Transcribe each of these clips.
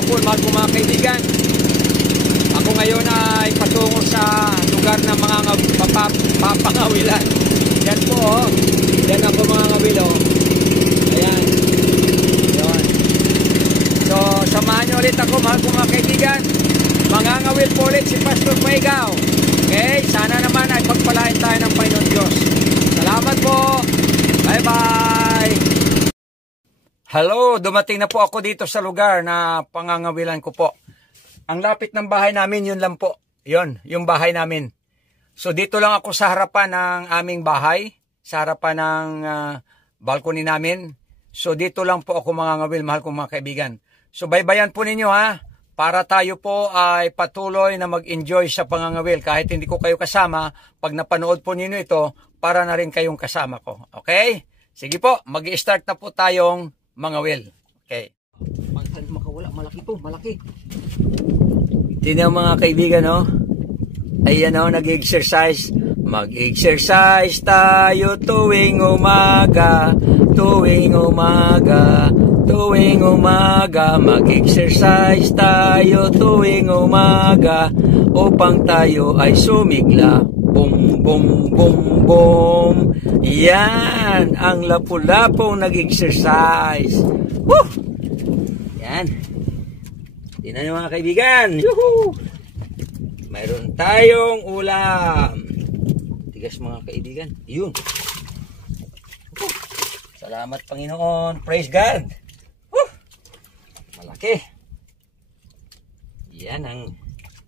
hapon, mahal kong mga kaibigan. Ako ngayon ay patungo sa lugar ng mga papangawilan. Yan po, oh. Yan ako mga ngawil, oh. Ayan. Yun. So, samahan nyo ulit ako, mahal kong mga kaibigan. Mga ngawil po ulit si Pastor Paigaw. Okay, sana naman ay pagpalain tayo ng Panginoon Diyos. Salamat po. Bye-bye. Hello, dumating na po ako dito sa lugar na pangangawilan ko po. Ang lapit ng bahay namin, yun lang po. Yun, yung bahay namin. So dito lang ako sa harapan ng aming bahay, sa harapan ng balcony namin. So dito lang po ako mga ngawil, mahal kong mga kaibigan. So baybayan po ninyo ha, para tayo po ay patuloy na mag-enjoy sa pangangawil. Kahit hindi ko kayo kasama, pag napanood po ninyo ito, para na rin kayong kasama ko. Okay? Sige po, mag-i-start na po tayong mangawil. Okay. Pagkan makawala, malaki to, malaki. Tingnan mga kaibigan, no? Ayan, no, nag-exercise. Mag-exercise tayo tuwing umaga, tuwing umaga, tuwing umaga. Mag-exercise tayo tuwing umaga, upang tayo ay sumigla. Bum, bum, bum, bum. Yan, ang lapu-lapong nag-exercise. Woo! Yan. Tingnan nyo mga kaibigan. Yuhuu! Mayroon tayong ulam. Tigas mga kaibigan. Yun. Salamat Panginoon. Praise God. Woo! Malaki. Yan ang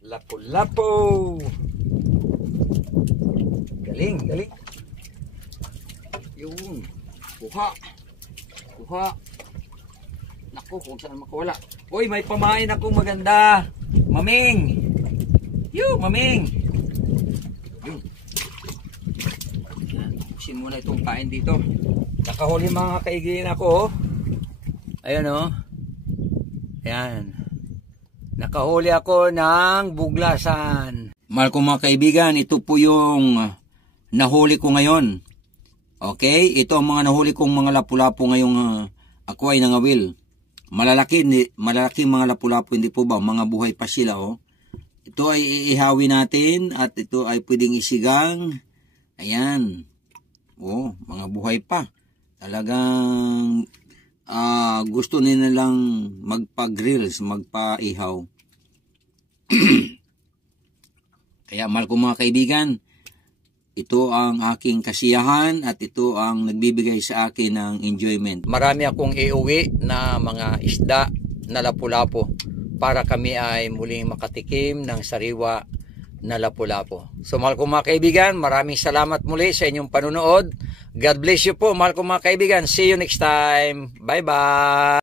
lapu-lapo. Galing, galing. Yun. Kuha. Kuha. Naku, kung saan makawala. Uy, may pamain akong maganda. Maming. Yun, maming. Yun. Pusin muna itong kain dito. Nakahuli mga kaibigan ako. Ayan o. Ayan. Nakahuli ako ng buglasan. Mahal kong mga kaibigan, ito po yung nahuli ko ngayon. Okay, ito ang mga nahuli kong mga lapu-lapu ngayong ako ay nangawil. Malalaking mga lapu-lapu, hindi po ba? Mga buhay pa sila, oh. Ito ay iihawin natin at ito ay pwedeng isigang. Ayan. Oh, mga buhay pa. Talagang gusto nila lang magpa-grills, magpa-ihaw. Kaya mahal ko mga kaibigan, ito ang aking kasiyahan at ito ang nagbibigay sa akin ng enjoyment. Marami akong iuwi na mga isda na lapu-lapu para kami ay muling makatikim ng sariwa na lapu-lapu. So mahal ko mga kaibigan, maraming salamat muli sa inyong panunood. God bless you po mahal ko mga kaibigan. See you next time. Bye-bye.